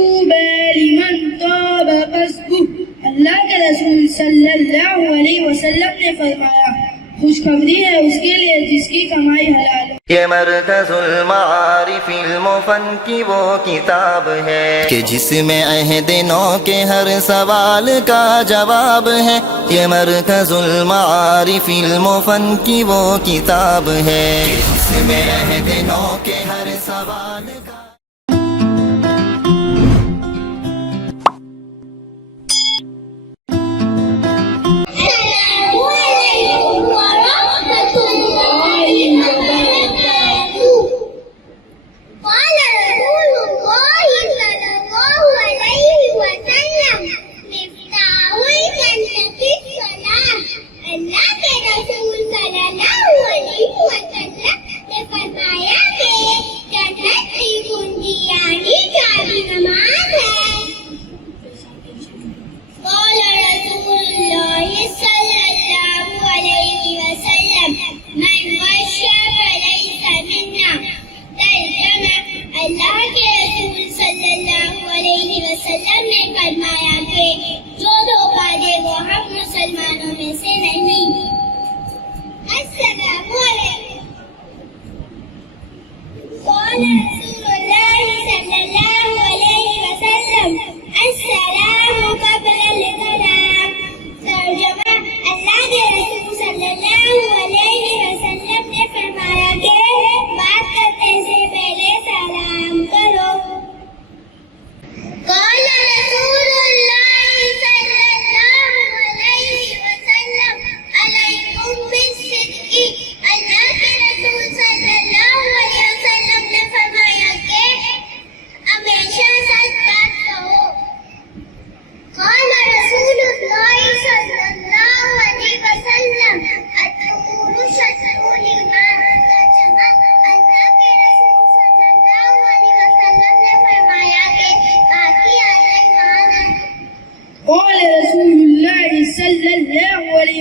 طوبى لمن طاب قصبه. اللہ کے رسول صلی اللہ علیہ وسلم نے فرمایا خوشخبری ہے اس کے لیے جس کی کمائی حلال ہو. یہ مرکز المعارف المفن کی وہ کتاب ہے کہ جس میں عہد نو کے ہر سوال کا جواب ہے. یہ مرکز المعارف المفن کی وہ کتاب ہے کہ جس میں عہد نو کے ہر سوال کا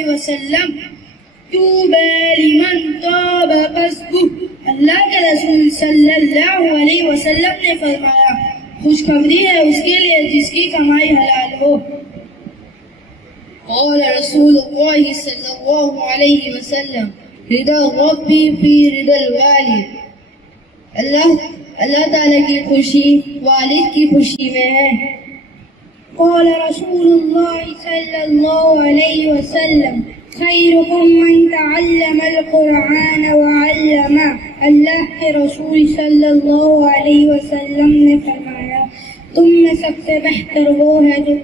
وسلم طوبى لمن طاب قصبه. اللہ کے رسول صلی اللہ علیہ وسلم نے فرمایا خوشخبری ہے اس کے لیے جس کی کمائی حلال ہو. قال رسول اللہ صلی اللہ علیہ وسلم رضا الرب فی رضا الوالد. اللہ تعالیٰ کی خوشی والد کی خوشی میں ہے. قال رسول اللہ صلی اللہ علیہ وسلم خیرکم من تعلم القرآن وعلمہ. اللہ کے رسول صلی اللہ علیہ وسلم نے فرمایا تم میں سب سے بہتر وہ ہے جو